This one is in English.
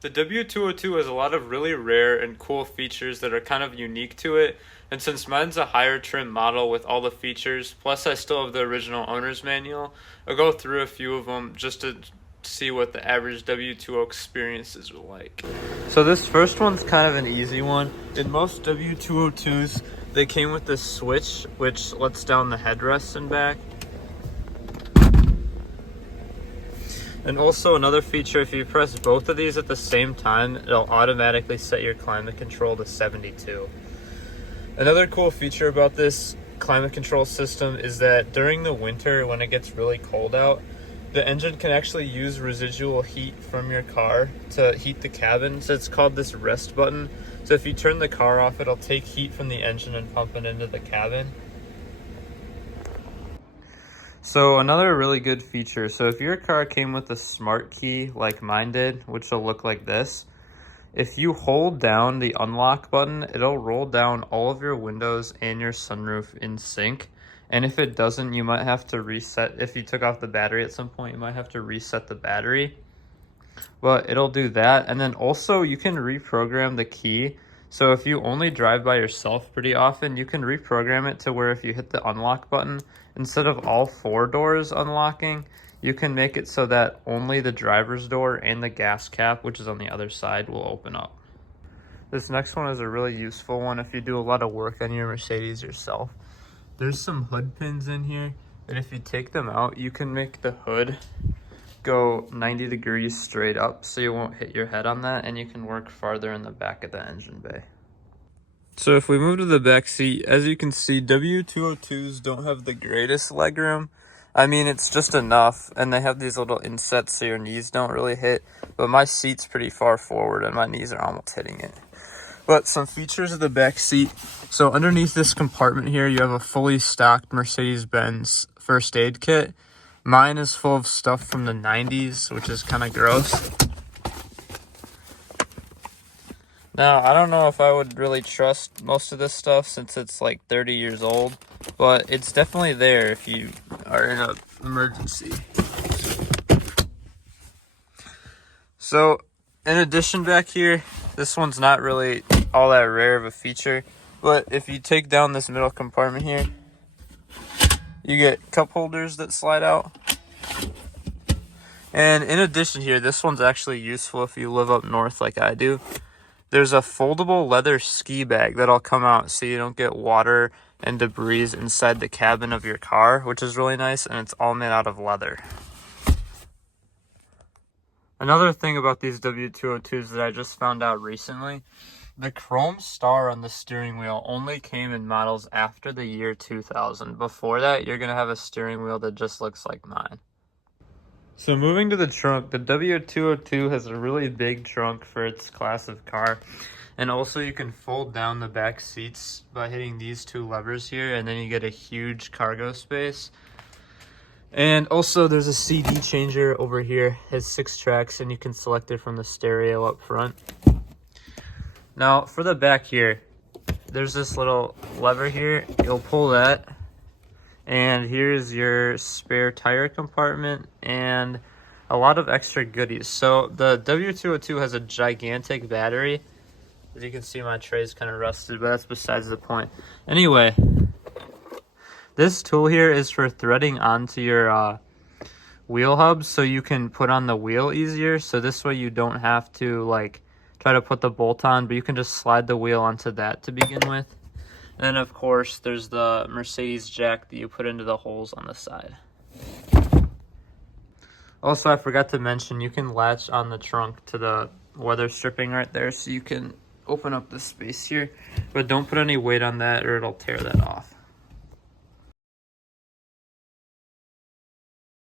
The W202 has a lot of really rare and cool features that are kind of unique to it, and since mine's a higher trim model with all the features, plus I still have the original owner's manual, I'll go through a few of them just to see what the average W2O experiences are like. So this first one's kind of an easy one. In most W202s, they came with this switch which lets down the headrests and back. And also another feature, if you press both of these at the same time, it'll automatically set your climate control to 72. Another cool feature about this climate control system is that during the winter, when it gets really cold out, the engine can actually use residual heat from your car to heat the cabin. So it's called this rest button. So if you turn the car off, it'll take heat from the engine and pump it into the cabin. So another really good feature, so if your car came with a smart key like mine did, which will look like this, if you hold down the unlock button, it'll roll down all of your windows and your sunroof in sync. And if it doesn't, you might have to reset. If you took off the battery at some point, you might have to reset the battery. But it'll do that. And then also you can reprogram the key. So if you only drive by yourself pretty often, you can reprogram it to where if you hit the unlock button, instead of all 4 doors unlocking, you can make it so that only the driver's door and the gas cap, which is on the other side, will open up. This next one is a really useful one if you do a lot of work on your Mercedes yourself. There's some hood pins in here, and if you take them out, you can make the hood go 90 degrees straight up so you won't hit your head on that, and you can work farther in the back of the engine bay. So if we move to the back seat, as you can see, W202s don't have the greatest legroom. I mean, it's just enough, and they have these little insets so your knees don't really hit, but my seat's pretty far forward and my knees are almost hitting it. But some features of the back seat. So underneath this compartment here, you have a fully stocked Mercedes-Benz first aid kit. Mine is full of stuff from the 90s, which is kind of gross. Now, I don't know if I would really trust most of this stuff since it's like 30 years old, but it's definitely there if you are in an emergency. So, in addition back here, this one's not really all that rare of a feature, but if you take down this middle compartment here, you get cup holders that slide out. And in addition here, this one's actually useful if you live up north like I do. There's a foldable leather ski bag that'll come out so you don't get water and debris inside the cabin of your car, which is really nice, and it's all made out of leather. Another thing about these W202s that I just found out recently, the chrome star on the steering wheel only came in models after the year 2000. Before that, you're going to have a steering wheel that just looks like mine. So moving to the trunk, the W202 has a really big trunk for its class of car. And also you can fold down the back seats by hitting these 2 levers here, and then you get a huge cargo space. And also there's a CD changer over here. It has 6 tracks and you can select it from the stereo up front. Now for the back here, there's this little lever here. You'll pull that. And here's your spare tire compartment and a lot of extra goodies. So the W202 has a gigantic battery. As you can see, my tray's kind of rusted, but that's besides the point. Anyway, this tool here is for threading onto your wheel hubs so you can put on the wheel easier. So this way you don't have to like try to put the bolt on, but you can just slide the wheel onto that to begin with. And then, of course, there's the Mercedes jack that you put into the holes on the side. Also, I forgot to mention, you can latch on the trunk to the weather stripping right there, so you can open up the space here. But don't put any weight on that or it'll tear that off.